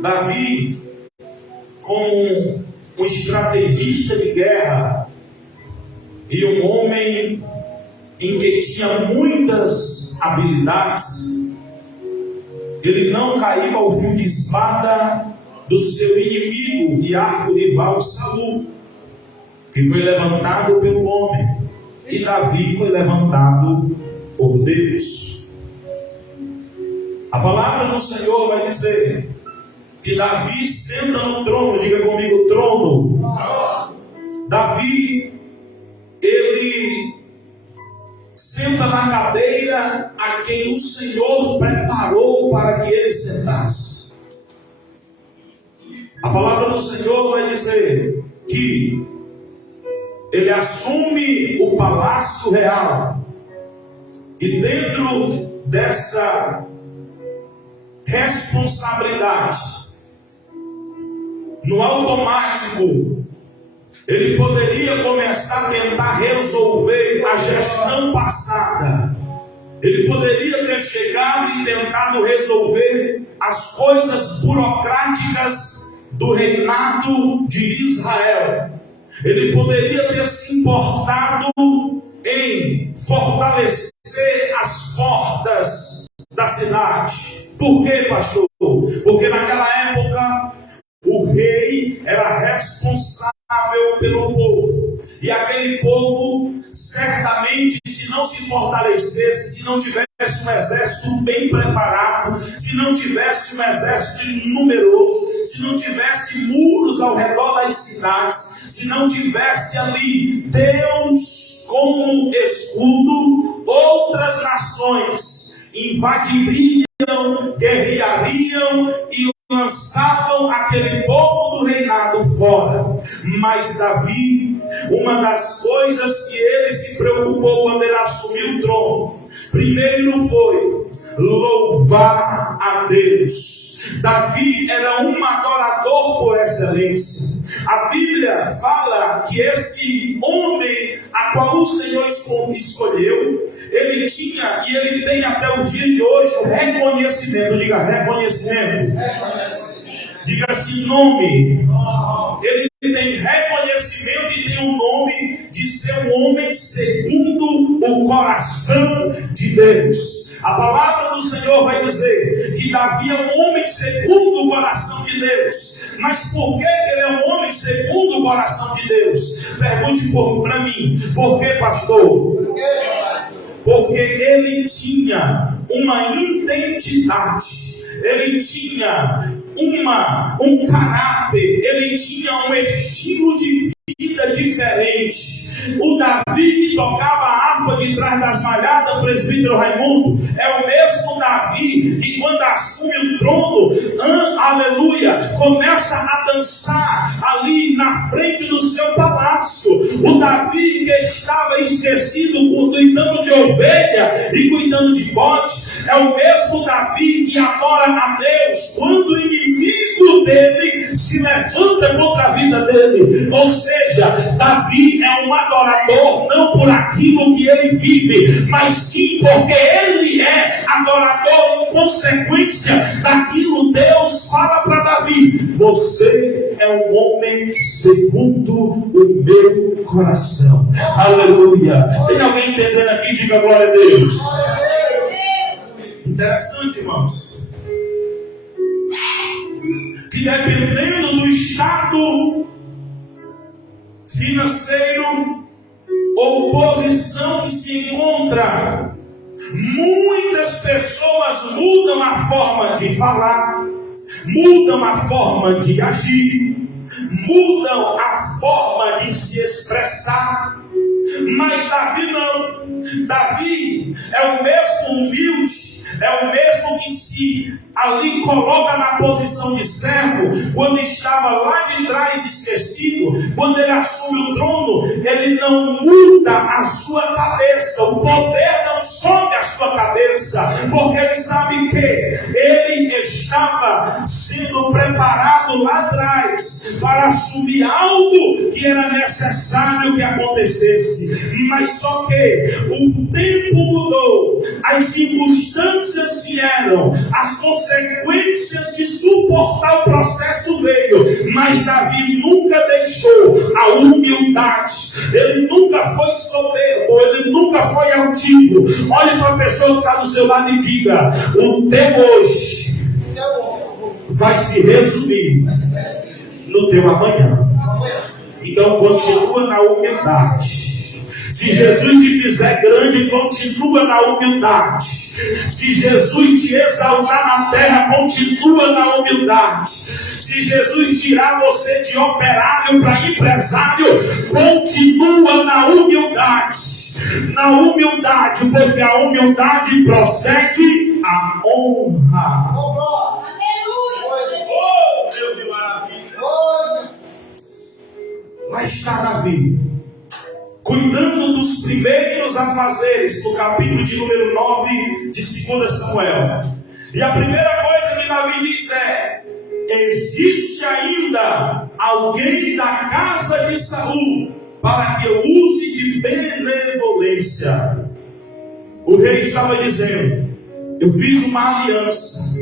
Davi, como um estrategista de guerra e um homem em que tinha muitas habilidades, ele não caiu ao fio de espada do seu inimigo e arco-rival Saul, que foi levantado pelo homem, e Davi foi levantado por Deus. A palavra do Senhor vai dizer que Davi senta no trono. Diga comigo, trono. Davi, ele senta na cadeira a quem o Senhor preparou para que ele sentasse. A palavra do Senhor vai dizer que ele assume o palácio real, e dentro dessa responsabilidade, no automático, ele poderia começar a tentar resolver a gestão passada. Ele poderia ter chegado e tentado resolver as coisas burocráticas do reinado de Israel. Ele poderia ter se importado em fortalecer as portas da cidade. Por quê, pastor? Porque naquela época o rei era responsável pelo povo, e aquele povo certamente, se não se fortalecesse, se não tivesse um exército bem preparado, se não tivesse um exército numeroso, se não tivesse muros ao redor das cidades, se não tivesse ali Deus como escudo, outras nações invadiriam, guerreariam e lançavam aquele povo do reinado fora. Mas Davi, uma das coisas que ele se preocupou quando ele assumiu o trono, primeiro foi louvar a Deus. Davi era um adorador por excelência. A Bíblia fala que esse homem a qual o Senhor escolheu, ele tinha e ele tem até o dia de hoje o reconhecimento. Diga reconhecimento. Diga assim, nome. Ele tem reconhecimento e tem o nome de ser um homem segundo o coração de Deus. A palavra do Senhor vai dizer que Davi é um homem segundo o coração de Deus. Mas por que ele é um homem segundo o coração de Deus? Pergunte para mim. Por que, pastor? Porque ele tinha uma identidade, ele tinha um caráter, ele tinha um estilo de vida diferente. O Davi que tocava a harpa de trás das malhadas, presbítero Raimundo, é o mesmo Davi que quando assume o trono, aleluia, começa a dançar ali na frente do seu palácio. O Davi que estava esquecido cuidando de ovelha e cuidando de bode, é o mesmo Davi que adora a Deus quando o inimigo dele se levanta contra a vida dele. Ou seja, Davi é um adorador não por aquilo que ele vive, mas sim porque ele é adorador em consequência daquilo Deus fala para Davi. Você é um homem segundo o meu coração. Aleluia. Tem alguém entendendo aqui? Diga glória a Deus. Interessante, irmãos, que dependendo do estado financeiro ou posição que se encontra, muitas pessoas mudam a forma de falar, mudam a forma de agir, mudam a forma de se expressar. Mas Davi não. Davi é o mesmo humilde, é o mesmo que se ali coloca na posição de servo, quando estava lá de trás esquecido. Quando ele assume o trono, ele não muda a sua cabeça, o poder não sobe a sua cabeça, porque ele sabe que ele estava sendo preparado lá atrás para assumir algo que era necessário que acontecesse. Mas só que o tempo mudou, as circunstâncias vieram, as consequências de suportar o processo veio, mas Davi nunca deixou a humildade. Ele nunca foi soberbo, ele nunca foi altivo. Olhe para a pessoa que está do seu lado e diga: o teu hoje vai se resumir no teu amanhã. Então continua na humildade. Se Jesus te fizer grande, continua na humildade. Se Jesus te exaltar na terra, continua na humildade. Se Jesus tirar você de operário para empresário, continua na humildade. Na humildade, porque a humildade procede a honra. Aleluia! Oh, Deus de maravilha! Lá está Davi, cuidando dos primeiros afazeres, no capítulo de número 9 de 2 Samuel. E a primeira coisa que Davi diz é: existe ainda alguém da casa de Saul para que eu use de benevolência. O rei estava dizendo: eu fiz uma aliança,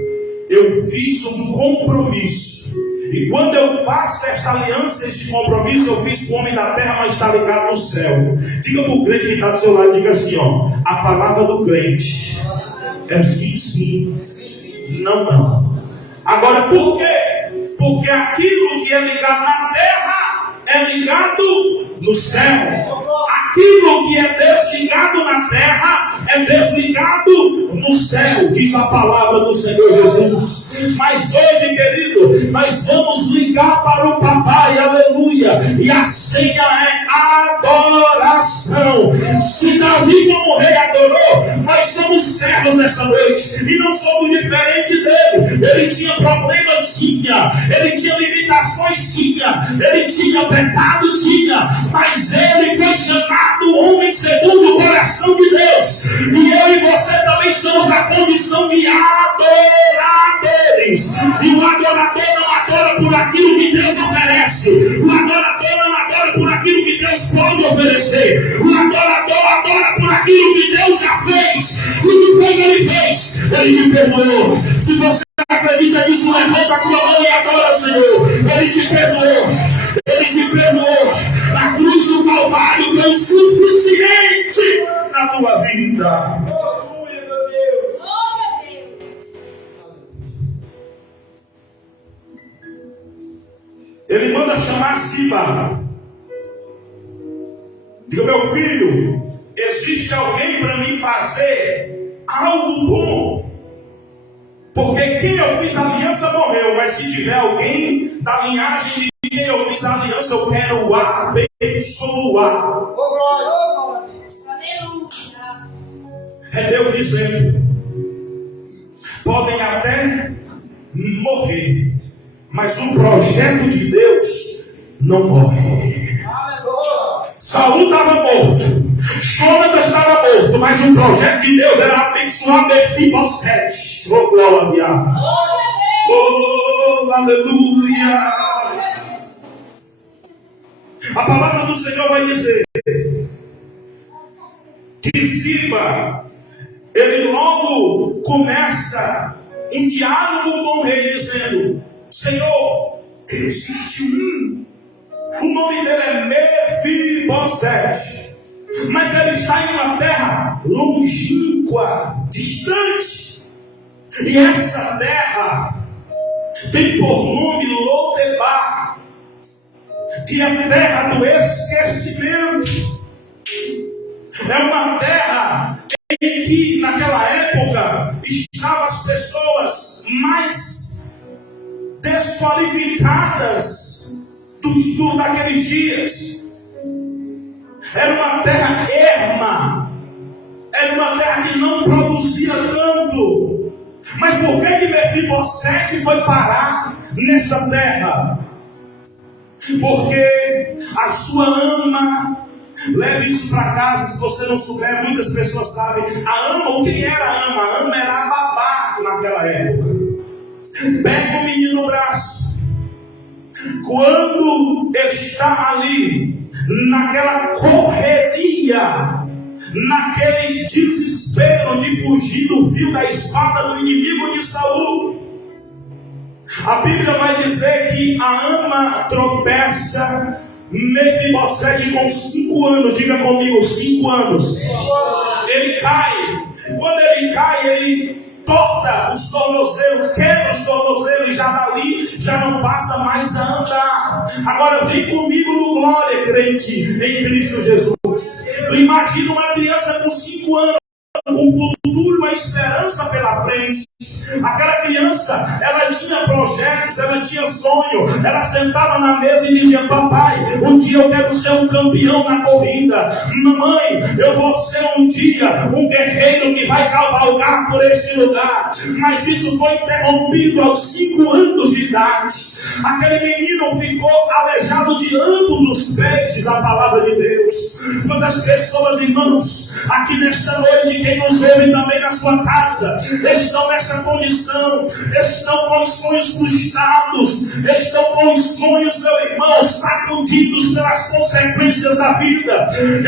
eu fiz um compromisso. E quando eu faço esta aliança, este compromisso, eu fiz com o homem da terra, mas está ligado no céu. Diga para o crente que está do seu lado, diga assim, ó: a palavra do crente é sim, sim, não, não. Agora, por quê? Porque aquilo que é ligado na terra é ligado no céu. Aquilo que é desligado na terra é desligado no céu, diz a palavra do Senhor Jesus. Mas hoje, querido, nós vamos ligar para o papai, aleluia. E a senha é adoração. Se Davi como rei adorou, nós somos servos nessa noite. E não somos diferente dele. Ele tinha problema, tinha. Ele tinha limitações, tinha. Ele tinha pecado, tinha. Mas ele foi chamado homem segundo o coração de Deus. E eu e você também estamos na condição de adoradores. E o adorador não adora por aquilo que Deus oferece. O adorador não adora por aquilo que Deus pode oferecer. O adorador adora por aquilo que Deus já fez. E o que foi que ele fez? Ele te perdoou. Se você acredita nisso, levanta a tua mão e adora, Senhor. Ele te perdoou. Ele te perdoou. A cruz do Calvário foi suficiente na tua vida. Aleluia, meu Deus! Oh, meu Deus! Ele manda chamar Ziba. Diga: meu filho, existe alguém para me fazer algo bom. Porque quem eu fiz aliança morreu, mas se tiver alguém da linhagem de quem eu fiz aliança, eu quero abençoar. Aleluia! É Deus dizendo: podem até morrer, mas o projeto de Deus não morre. Saul estava morto, Jonatas estava morto, mas o projeto de Deus era abençoar Mefibosete. Oh, glória! Oh, aleluia! A palavra do Senhor vai dizer que Ziba, ele logo começa em diálogo com o rei, dizendo: Senhor, existe o nome dele é Mefibosete, mas ele está em uma terra longínqua, distante, e essa terra tem por nome Lodebar, que é terra do esquecimento. É uma terra em que naquela época estavam as pessoas mais desqualificadas daqueles dias. Era uma terra erma, era uma terra que não produzia tanto. Mas por que Mefibosete foi parar nessa terra? Porque a sua ama, leve isso para casa, se você não souber, muitas pessoas sabem. A ama, o que era a ama? A ama era a babá naquela época. Pega o menino no braço. Quando está ali, naquela correria, naquele desespero de fugir do fio da espada do inimigo de Saul, A Bíblia vai dizer que a ama tropeça Mefibosete com 5 anos. Diga comigo, 5 anos. Ele cai. Quando ele cai, ele torta os tornozelos, quebra os tornozelos, e já dali já não passa mais a andar. Agora vem comigo no glória, crente em Cristo Jesus. Imagina uma criança com 5 anos, um futuro, uma esperança pela frente. Aquela criança, ela tinha projetos, ela tinha sonho. Ela sentava na mesa e dizia: papai, um dia eu quero ser um campeão na corrida. Mamãe, eu vou ser um dia um guerreiro que vai cavalgar por este lugar. Mas isso foi interrompido aos 5 anos de idade. Aquele menino ficou aleijado de ambos os pés, diz a palavra de Deus. Quantas pessoas, irmãos, aqui nesta noite, quem nos ouve também na sua casa, estão nessa condição, estão com os sonhos frustrados, estão com os sonhos, meu irmão, sacudidos pelas consequências da vida,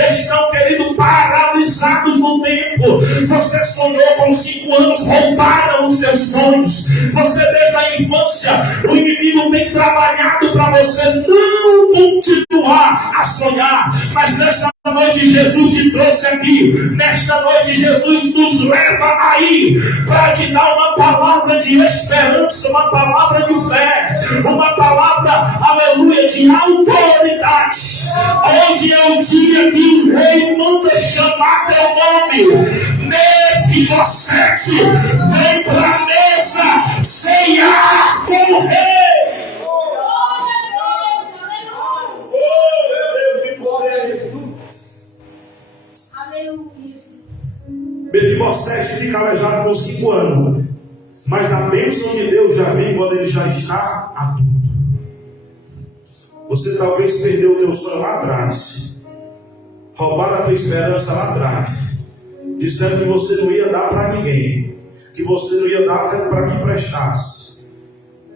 estão, querido, paralisados no tempo. Você sonhou com 5 anos, roubaram os teus sonhos. Você, desde a infância, o inimigo tem trabalhado para você não continuar a sonhar. Mas nessa noite Jesus te trouxe aqui. Nesta noite Jesus nos leva aí para te dar uma palavra de esperança, uma palavra de fé, uma palavra, aleluia, de autoridade. Hoje é o dia que o rei manda chamar teu nome. Mefibosete, vem para a mesa ceiar com o rei. Mefibosete fica aleijado com 5 anos, mas a bênção de Deus já vem quando ele já está adulto. Você talvez perdeu o teu sonho lá atrás, roubaram a tua esperança lá atrás, dizendo que você não ia dar para ninguém, que você não ia dar para que prestasse.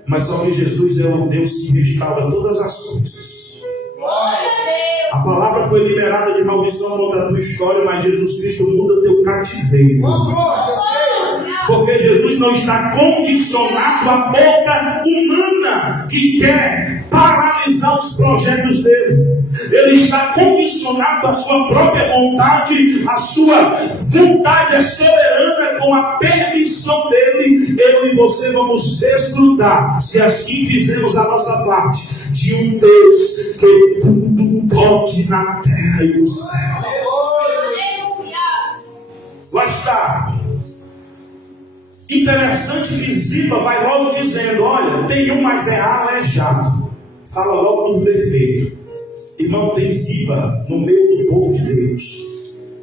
Mas só que Jesus é o Deus que restaura todas as coisas. A palavra foi liberada de maldição contra a tua história, mas Jesus Cristo muda teu cativeiro. Porque Jesus não está condicionado à boca humana que quer paralisar os projetos dele. Ele está condicionado à sua própria vontade. A sua vontade é soberana. Com a permissão dele, eu e você vamos desfrutar, se assim fizermos a nossa parte, de um Deus que tudo pode na terra e no céu. Lá está. Interessante que Ziba vai logo dizendo: olha, tem um, mas é aleijado. Fala logo do defeito. Irmão, tem Ziba no meio do povo de Deus.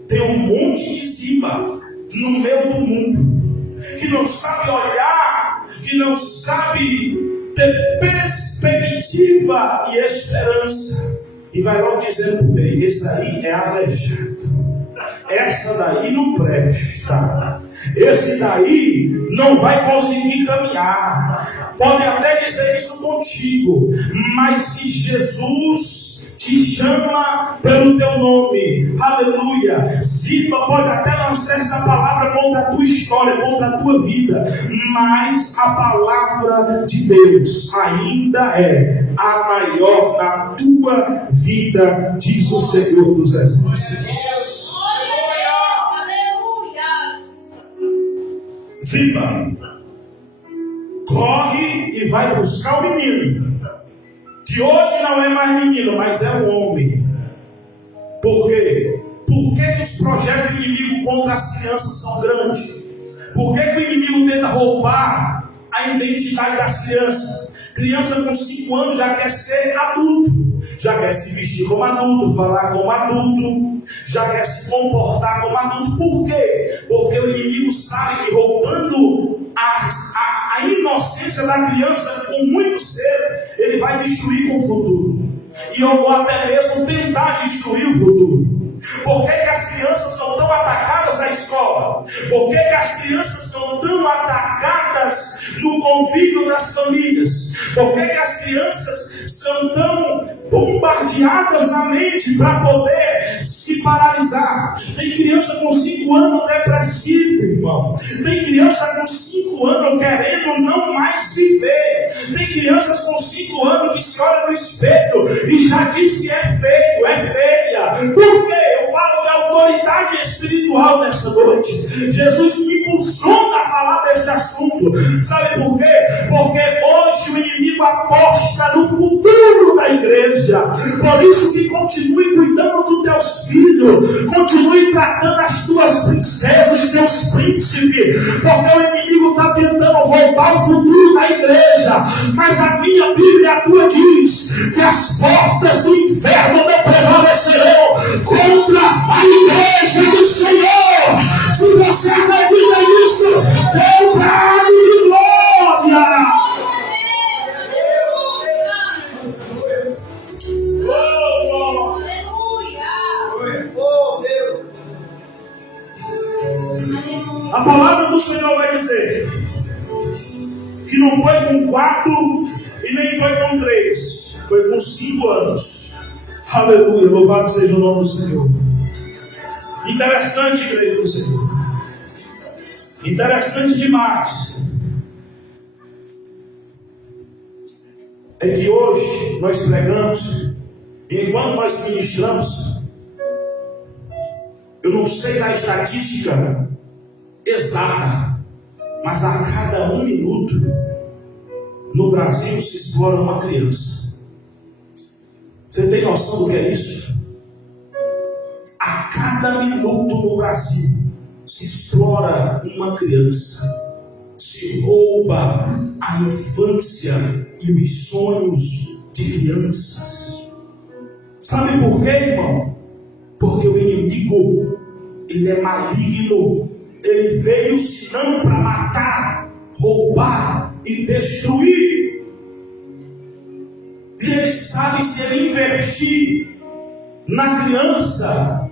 Tem um monte de Ziba no meio do mundo, que não sabe olhar, que não sabe ter perspectiva e esperança. E vai logo dizendo para o rei: esse aí é aleijado, essa daí não presta, esse daí não vai conseguir caminhar. Podem até dizer isso contigo, mas se Jesus te chama pelo teu nome, aleluia, Ziba pode até lançar essa palavra contra a tua história, contra a tua vida, mas a palavra de Deus ainda é a maior na tua vida, diz o Senhor dos Exércitos. Ziba corre e vai buscar o menino, que hoje não é mais menino, mas é um homem. Por quê? Por que os projetos do inimigo contra as crianças são grandes? Por que o inimigo tenta roubar a identidade das crianças? Criança com 5 anos já quer ser adulto, já quer se vestir como adulto, falar como adulto, já quer se comportar como adulto. Por quê? Porque o inimigo sabe que roubando a inocência da criança com muito cedo, ele vai destruir com o futuro. E eu vou até mesmo tentar destruir o futuro. Por que as crianças são tão atacadas na escola? Por que as crianças são tão atacadas no convívio das famílias? Por que as crianças são tão bombardeadas na mente para poder se paralisar. Tem criança com 5 anos depressiva, irmão. Tem criança com 5 anos querendo não mais viver. Tem crianças com 5 anos que se olham no espelho e já diz que é feio, é feia. Por quê? Eu falo de autoridade espiritual nessa noite. Jesus me impulsiona a falar deste assunto. Sabe por quê? Porque hoje o inimigo aposta no futuro da igreja. Por isso que continue cuidando dos teus filhos, continue tratando as tuas princesas, os teus príncipes, porque o inimigo está tentando roubar o futuro da igreja. Mas a minha Bíblia e a tua diz que as portas do inferno não prevalecerão contra a igreja do Senhor. Se você acredita nisso, dê um brado de glória. A palavra do Senhor vai dizer que não foi com 4 e nem foi com 3, foi com 5 anos. Aleluia, louvado seja o nome do Senhor. Interessante, igreja do Senhor. Interessante demais. É que hoje nós pregamos, e enquanto nós ministramos, eu não sei da estatística exata, mas a cada 1 minuto no Brasil se explora uma criança. Você tem noção do que é isso? A cada minuto no Brasil se explora uma criança, se rouba a infância e os sonhos de crianças. Sabe por quê, irmão? Porque o inimigo, ele é maligno. Ele veio senão para matar, roubar e destruir. E ele sabe, se ele investir na criança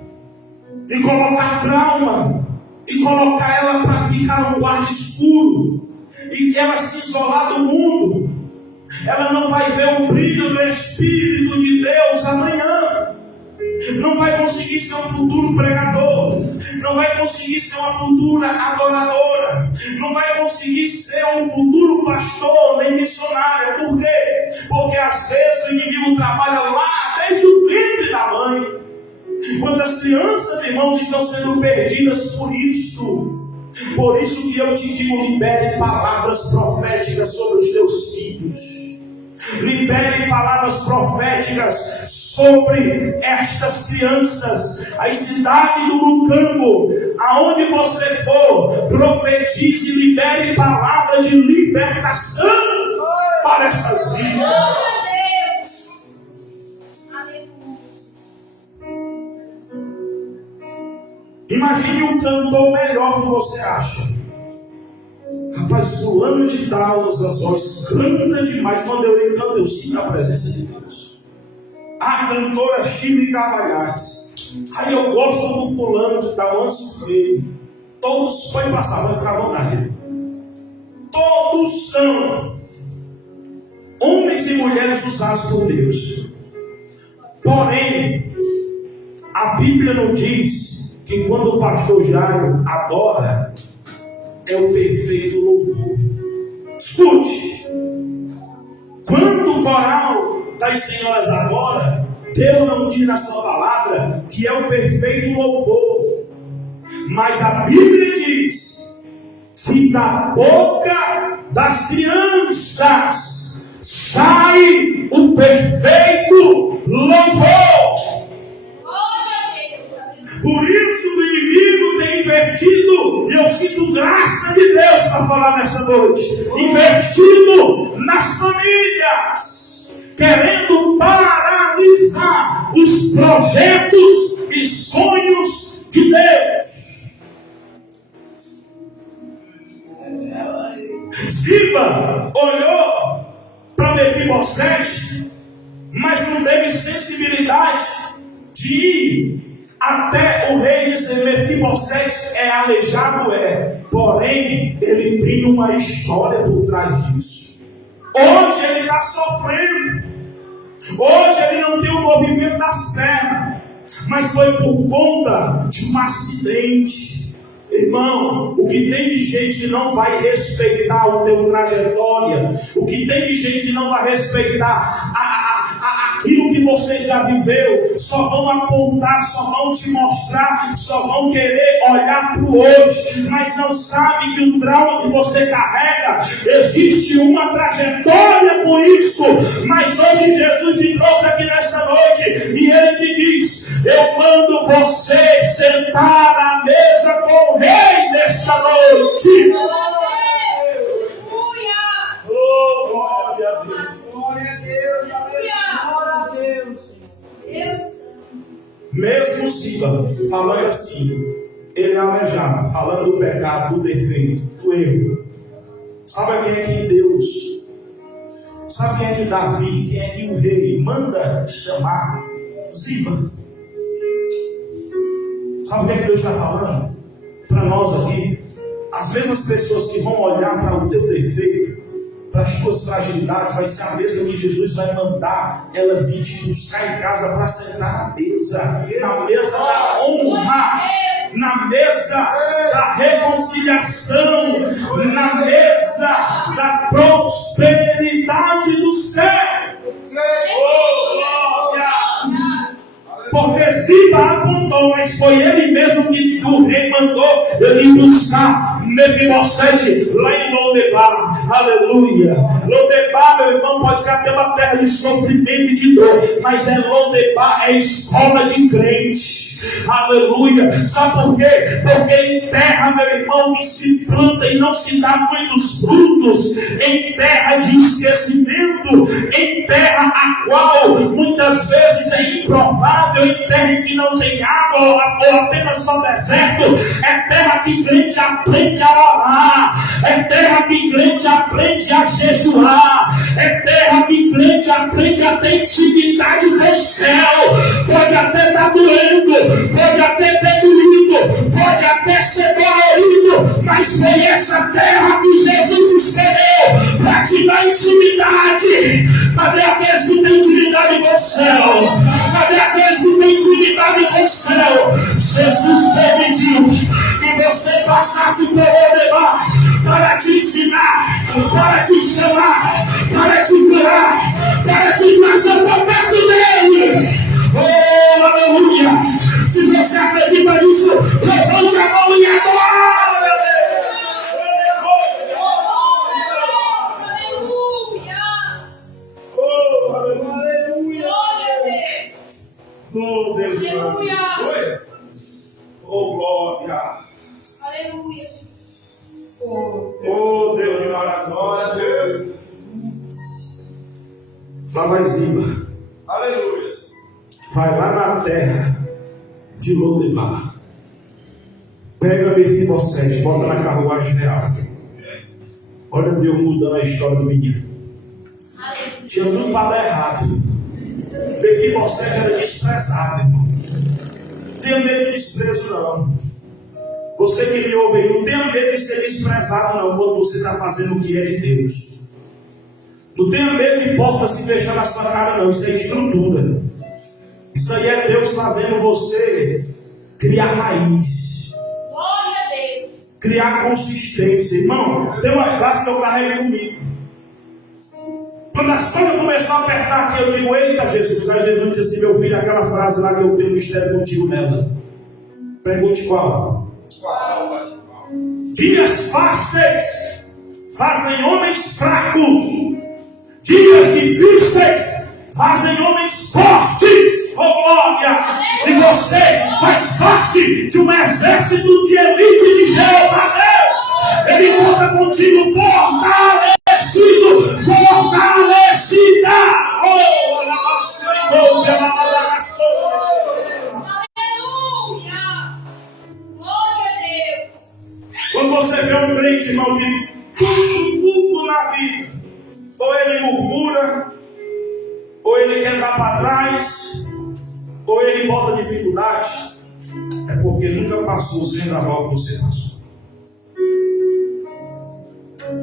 e colocar trauma, e colocar ela para ficar num quarto escuro, e ela se isolar do mundo, ela não vai ver o brilho do Espírito de Deus amanhã. Não vai conseguir ser um futuro pregador, não vai conseguir ser uma futura adoradora, não vai conseguir ser um futuro pastor nem missionário. Por quê? Porque às vezes o inimigo trabalha lá desde o ventre da mãe. Quantas crianças, irmãos, estão sendo perdidas por isso? Por isso que eu te digo, libere palavras proféticas sobre os teus filhos. Libere palavras proféticas sobre estas crianças. A cidade do Mucambo, aonde você for, profetize, libere palavra de libertação para estas vidas. Imagine um cantor melhor que você acha. Rapaz, fulano de tal, das voz canta demais. Quando eu canto, eu sinto a presença de Deus. A cantora Chile Cavalhais. Aí eu gosto do fulano de tal, Anso Freire. Todos, pode passar, vai ficar à vontade. Todos são homens e mulheres usados por Deus. Porém, a Bíblia não diz que quando o pastor Jairo adora, é o perfeito louvor. Escute, quando o coral das senhoras adora, Deus não diz na sua palavra que é o perfeito louvor, mas a Bíblia diz que da boca das crianças sai o perfeito louvor. Por isso o inimigo tem invertido, e eu sinto graça de Deus para falar nessa noite, invertido nas famílias, querendo paralisar os projetos e sonhos de Deus. Ziba olhou para Mefibosete, mas não teve sensibilidade de ir até o rei dizer: Mefibosete é aleijado, porém ele tem uma história por trás disso. Hoje ele está sofrendo, hoje ele não tem o movimento das pernas, mas foi por conta de um acidente. Irmão, o que tem de gente que não vai respeitar o teu trajetória, o que tem de gente que não vai respeitar aquilo que você já viveu, só vão apontar, só vão te mostrar, só vão querer olhar para o hoje, mas não sabe que o trauma que você carrega, existe uma trajetória com isso. Mas hoje Jesus te trouxe aqui nessa noite e Ele te diz: eu mando você sentar na mesa com o Rei nesta noite. Oh, glória a Deus. Glória a Deus. Glória a Deus. Mesmo Ziba falando assim, ele é aleijado, falando do pecado, do defeito, do erro. Sabe quem é que Deus, sabe quem é que Davi, quem é que o rei manda chamar? Ziba. Sabe o que é que Deus está falando para nós aqui? As mesmas pessoas que vão olhar para o teu defeito, para as tuas fragilidades, vai ser a mesma que Jesus vai mandar elas ir te buscar em casa para sentar na mesa da honra, na mesa da reconciliação, na mesa da prosperidade do céu. Oh, glória! Porque Ziba apontou, mas foi ele mesmo que o rei mandou ele buscar Mefibosete lá em Lodebar. Aleluia. Lodebar, meu irmão, pode ser até uma terra de sofrimento e de dor, mas Lodebar é escola de crente. Aleluia. Sabe por quê? Porque em terra, meu irmão, que se planta e não se dá muitos frutos, em terra de esquecimento, em terra a qual muitas vezes é improvável, em terra em que não tem água ou apenas só deserto, é terra que crente aprende a orar, é terra que crente aprende a jejuar, é terra que crente aprende a ter intimidade com o céu. Pode até estar doendo, pode até ter doído, pode até ser dolorido, mas foi essa terra que Jesus escolheu para te dar intimidade. Cadê aqueles que têm intimidade com o céu? Cadê aqueles que têm intimidade com o céu? Jesus permitiu que você passasse por Lodebar para te ensinar, para te chamar, para te curar, para te trazer para perto dele. Oh, aleluia! Se você acredita nisso, levante a mão e adora. Oh, aleluia! Oh, Deus. Aleluia. Oh, glória! Aleluia. Oh, Deus de maravilha! Glória a Deus. Lá vai Ziba. Aleluia. Vai lá na terra de Lodebar. Pega Mefibosete, bota na carruagem real. Olha Deus mudando a história do menino. Tinha tudo para dar errado. Mefibosete era desprezado, irmão. Não tenha medo de desprezo, não. Você que me ouve aí, não tenha medo de ser desprezado, não, quando você está fazendo o que é de Deus. Não tenha medo de porta se fechar na sua cara, não. Isso é estrutura. Isso aí é Deus fazendo você criar raiz. Glória a Deus. Criar consistência. Irmão, tem uma frase que eu carrego comigo. Quando as coisas começaram a apertar aqui, eu digo: eita Jesus. Aí Jesus disse assim: meu filho, aquela frase lá que eu tenho mistério contigo nela. Pergunte qual? Dias fáceis fazem homens fracos. Dias difíceis fazem homens fortes. Oh, glória! E você faz parte de um exército de elite de Jeová Deus. Ele conta contigo fortalecido, fortalecida. Oh, Aleluia. Glória a Deus. quando você vê um crente, irmão, que tudo na vida, ou ele murmura, ou ele quer dar para trás, ou ele bota dificuldade, é porque nunca passou o vendaval que você passou.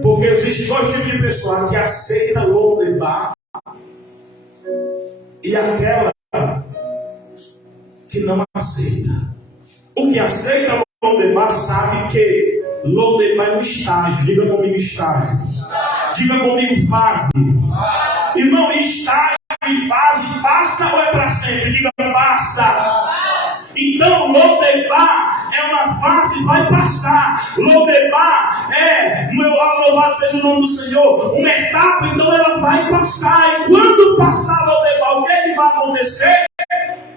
Porque existe dois tipos de pessoa: que aceita Lodebar e aquela que não aceita. O que aceita Lodebar sabe que Lodebar é um estágio. Diga comigo estágio. Diga comigo fase. Irmão, estágio e fase passa ou é para sempre? Diga passa. Então Lodebar é uma fase, vai passar. Lodebar louvado seja o nome do Senhor, uma etapa, então ela vai passar. E quando passar Lodebar, o que é que vai acontecer?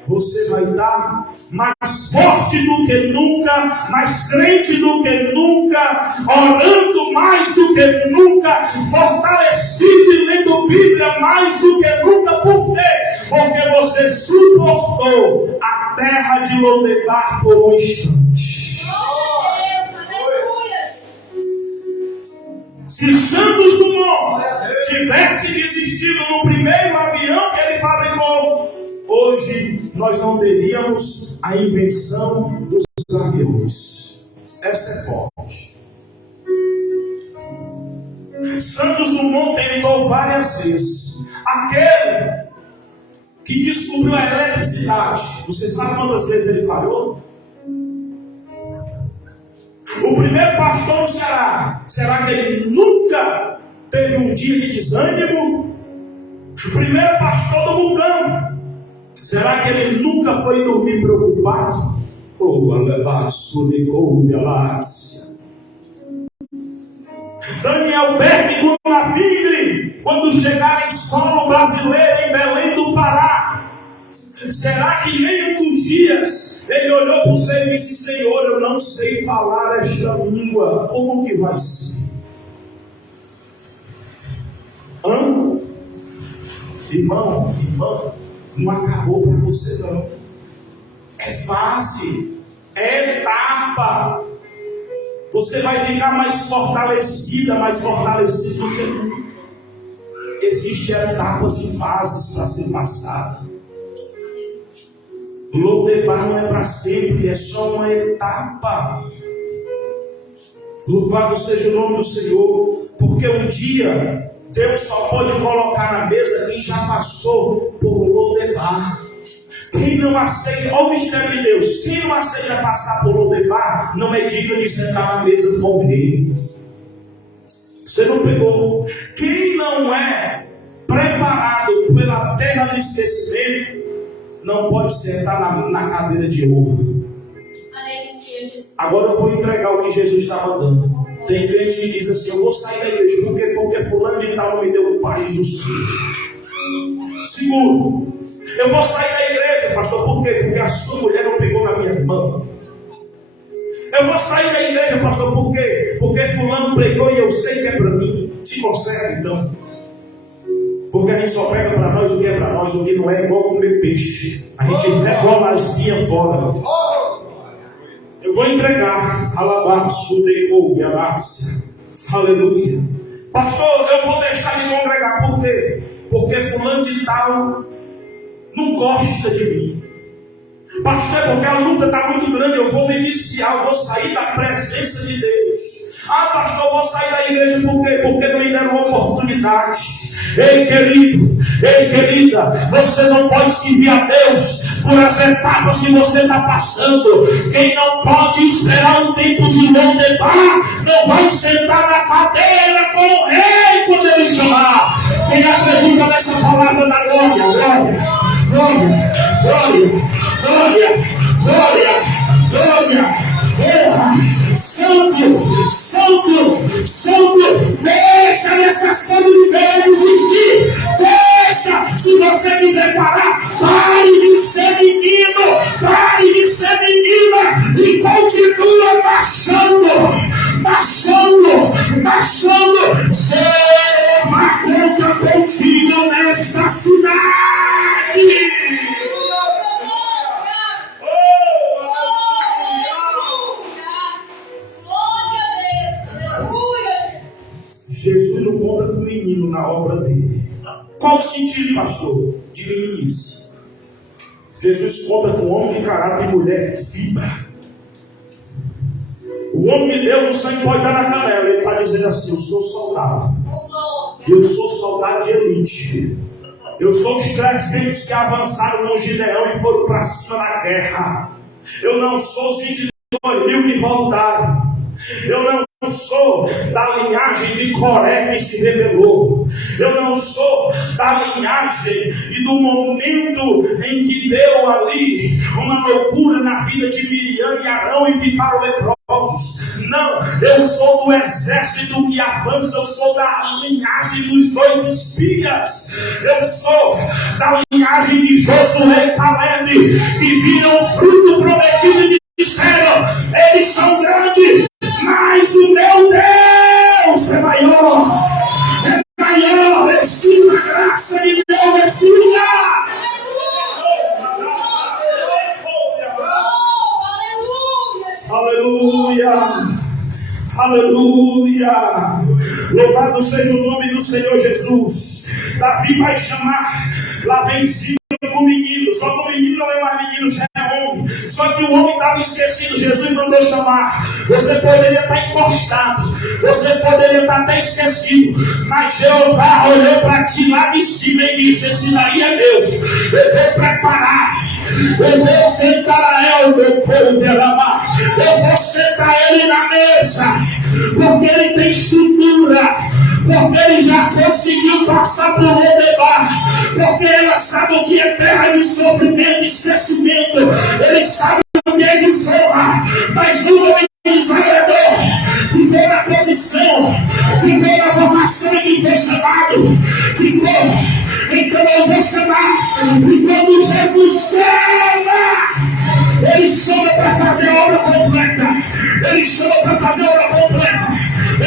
Você vai estar mais forte do que nunca, mais crente do que nunca, orando mais do que nunca, fortalecido e lendo Bíblia mais do que nunca. Por quê? Porque você suportou a terra de Lodebar por um instante. Se Santos Dumont tivesse desistido no primeiro avião que ele fabricou, hoje nós não teríamos a invenção dos aviões. Essa é forte. Santos Dumont tentou várias vezes. Aquele que descobriu a eletricidade, você sabe quantas vezes ele falhou? O primeiro pastor no Ceará, será que ele nunca teve um dia de desânimo? O primeiro pastor do Mucamo, será que ele nunca foi dormir preocupado? Daniel Berg com a Vigre, quando chegar em solo brasileiro, em Belém do Pará, será que nenhum dos dias ele olhou para o Senhor e disse: Senhor, eu não sei falar esta língua, como que vai ser? Irmão, irmã, não acabou para você não. É fase, é etapa. Você vai ficar mais fortalecida, mais fortalecido do que nunca. Existem etapas e fases para ser passada. Lodebar não é para sempre, é só uma etapa. Louvado seja o nome do Senhor, porque um dia Deus só pode colocar na mesa quem já passou por Lodebar. Quem não aceita, olha o mistério de Deus, quem não aceita passar por Lodebar não é digno de sentar na mesa com o rei. Você não pegou. Quem não é preparado pela terra do esquecimento não pode sentar na cadeira de ouro. Agora eu vou entregar o que Jesus está mandando. Tem crente que diz assim: eu vou sair da igreja porque fulano de tal não me deu paz do Senhor. Segundo, eu vou sair da igreja, pastor, por quê? Porque a sua mulher não pegou na minha mão. Eu vou sair da igreja, pastor, por quê? Porque fulano pregou e eu sei que é para mim. Se conserva então. Porque a gente só pega para nós o que é para nós, o que não é igual comer peixe. A gente rebola a espinha fora. Eu vou entregar. Aleluia. Pastor, eu vou deixar de congregar. Por quê? Porque fulano de tal não gosta de mim. Pastor, porque a luta está muito grande, eu vou me desviar, eu vou sair da presença de Deus. Ah, pastor, eu vou sair da igreja por quê? Porque não me deram uma oportunidade. Ei, querido, ei, querida, você não pode servir a Deus por as etapas que você está passando. Quem não pode esperar um tempo de Lodebar não vai sentar na cadeira com o rei quando ele chamar. Quem acredita nessa palavra da glória, glória, glória, glória, glória, glória, glória. Santo, santo, santo, deixa nessas coisas de querer existir. Deixa, se você quiser parar, pare de ser menino, pare de ser menina e continua baixando, baixando, baixando. Serva conta contigo nesta cidade. Jesus não conta com o menino na obra dele. Qual o sentido, pastor? De meninice. Jesus conta com homem de caráter e mulher que vibra. O homem de Deus, o sangue pode dar na canela. Ele está dizendo assim: eu sou soldado. Eu sou soldado de elite. Eu sou os 300 que avançaram no Gideão e foram para cima da guerra. Eu não sou os 22 mil que voltaram. Eu não sou da linhagem de Coré que se rebelou. Eu não sou da linhagem e do momento em que deu ali uma loucura na vida de Miriam e Arão e ficaram leprosos. Não, eu sou do exército que avança. Eu sou da linhagem dos 2 espias. Eu sou da linhagem de Josué e Caleb, que viram o fruto prometido e disseram: eles são grandes, mas o meu Deus é maior. É maior. Eu sinto a graça de Deus descida. Aleluia. Aleluia. Louvado seja o nome do Senhor Jesus. Davi vai chamar. Lá vem Ziba com o menino. Só que o menino não é mais menino, já é homem. Só que o homem estava esquecido. Jesus mandou chamar. Você poderia estar encostado. Você poderia estar até esquecido. Mas Jeová olhou para ti lá de cima e disse: esse daí é meu. Eu vou preparar. Eu vou sentar ele, meu povo, eu vou sentar ele na mesa, porque ele tem estrutura, porque ele já conseguiu passar por Lodebar, porque ele sabe o que é terra de sofrimento e esquecimento, ele sabe o que é desonra, mas nunca me desagradou, ficou na posição, ficou na formação em que foi chamado, ficou. Então eu vou chamar, e quando Jesus chama, ele chama para fazer a obra completa, ele chama para fazer a obra completa,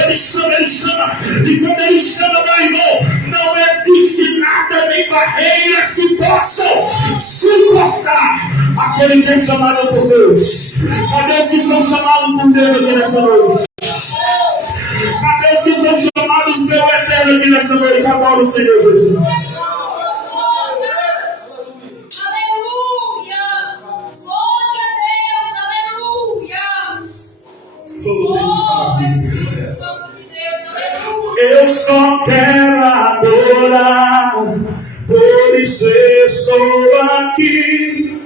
ele chama, e quando ele chama, meu irmão, não existe nada nem barreiras que possam suportar aquele que é chamado por Deus. Cadê os que são chamados por Deus aqui nessa noite? Cadê os que são chamados pelo Eterno aqui nessa noite? Agora o Senhor Jesus. Eu só quero adorar, por isso estou aqui.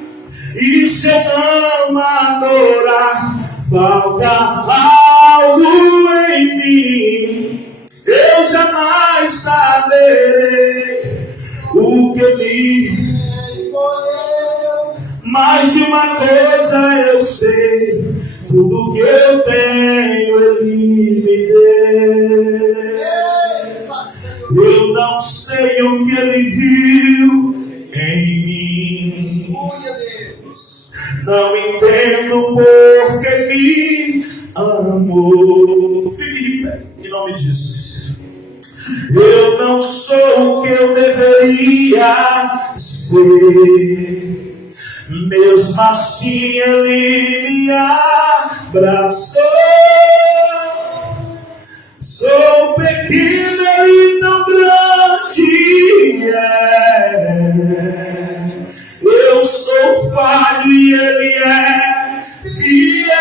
E se eu não adorar, falta algo em mim. Eu jamais saberei o que me escolheu. Mais de uma coisa eu sei, tudo que eu tenho Ele me deu. Eu não sei o que Ele viu em mim. Não entendo por que me amou. Fique de pé, em nome de Jesus. Eu não sou o que eu deveria ser. Mesmo assim Ele me abraçou. Sou pequeno, Ele tão grande é. Eu sou falho e Ele é fiel.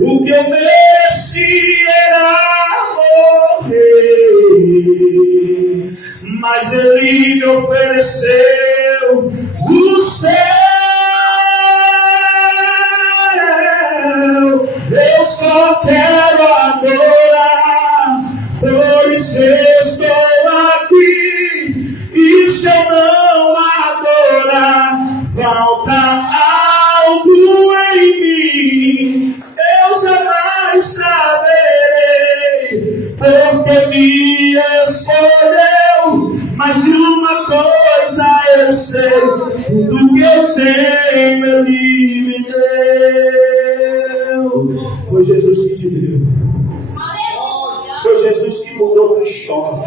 O que eu mereci era morrer, mas Ele me ofereceu o céu. Eu só quero adorar, por isso estou aqui. E se eu não adorar, falta algo em mim. Eu jamais saberei porque me escolheu. Mas de uma coisa eu sei, tudo que eu tenho Ele me deu. Foi Jesus que te deu. Foi Jesus que mudou a história.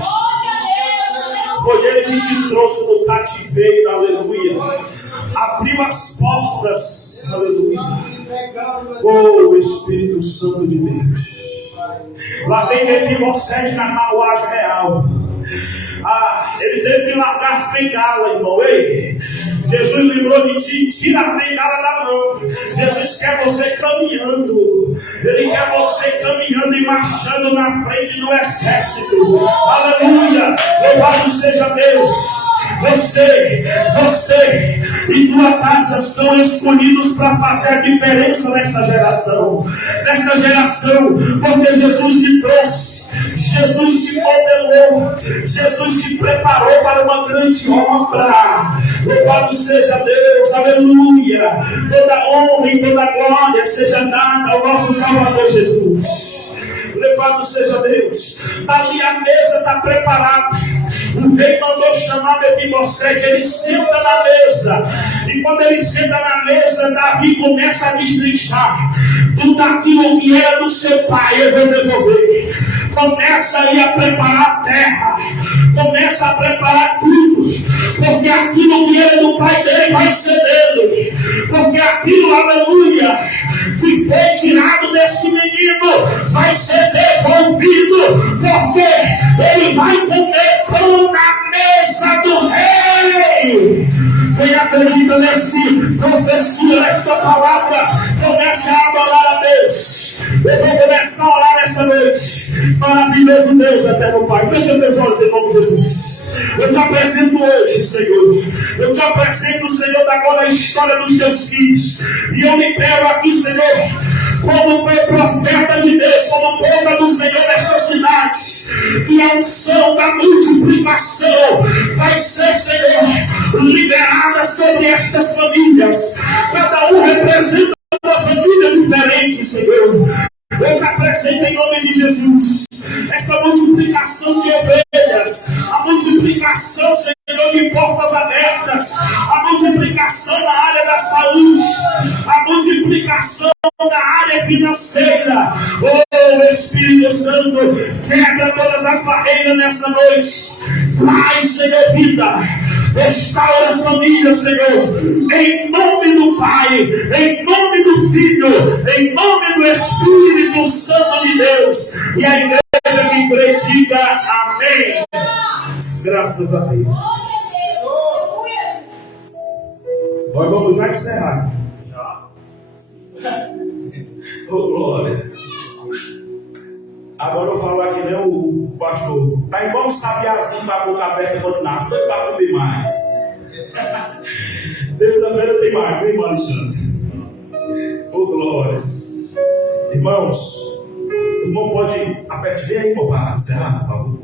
Foi Ele que te trouxe do cativeiro, aleluia. Abriu as portas, aleluia. Oh, Espírito Santo de Deus. Lá vem Mefibosete na carruagem real. Ele teve que largar as bengalas, irmão. Ei, Jesus lembrou de ti, tira a bengala da mão. Jesus quer você caminhando. Ele quer você caminhando e marchando na frente do exército. Aleluia. Louvado Você e tua casa são escolhidos para fazer a diferença nesta geração. Nesta geração, porque Jesus te trouxe, Jesus te modelou, Jesus te preparou para uma grande obra. Louvado seja Deus, aleluia. Toda honra e toda glória seja dada ao nosso Salvador Jesus. Louvado seja Deus. Ali a mesa está preparada. O rei mandou chamar Mefibosete. Ele senta na mesa. E quando ele senta na mesa, Davi começa a destrinchar. Tudo aquilo que era do seu pai, eu vou devolver. Começa aí a preparar a terra. Começa a preparar tudo. Porque aquilo que era do pai dele vai ser dele. Porque aquilo, aleluia, que foi tirado desse menino vai ser devolvido. Porque ele vai comer pão na mesa do rei. Quem acredita neste profecia, nesta palavra, comece a adorar a Deus. Eu vou começar a orar nessa noite. Maravilhoso Deus, eterno Pai. Fecha teus olhos em nome de Jesus. Eu te apresento hoje, Senhor. Eu te apresento, Senhor, agora a história dos teus filhos. E eu libero aqui, Senhor, como profeta de Deus, como boca do Senhor nesta cidade, que a unção da multiplicação vai ser, Senhor, liberada sobre estas famílias. Cada um representa uma família diferente, Senhor. Eu te apresento em nome de Jesus essa multiplicação de ovelhas, a multiplicação, Senhor, de portas abertas, a multiplicação na área da saúde, a multiplicação na área financeira. Oh, Espírito Santo, quebra todas as barreiras nessa noite. Traz, Senhor, vida. Restaura as famílias, Senhor, em nome do Pai, em nome do Filho, em nome do Espírito Santo de Deus. E a igreja que crê, diga amém. Graças a Deus. Nós vamos já encerrar. Oh, glória. Agora eu falo aqui, né, o pastor. Tá igual um sabiazinho com a boca aberta quando nasce. Não é para comer mais. Terça-feira tem mais. Vem, irmão Alexandre. Oh, glória. Irmãos, o irmão pode apertar bem aí, irmão, para encerrar, por favor.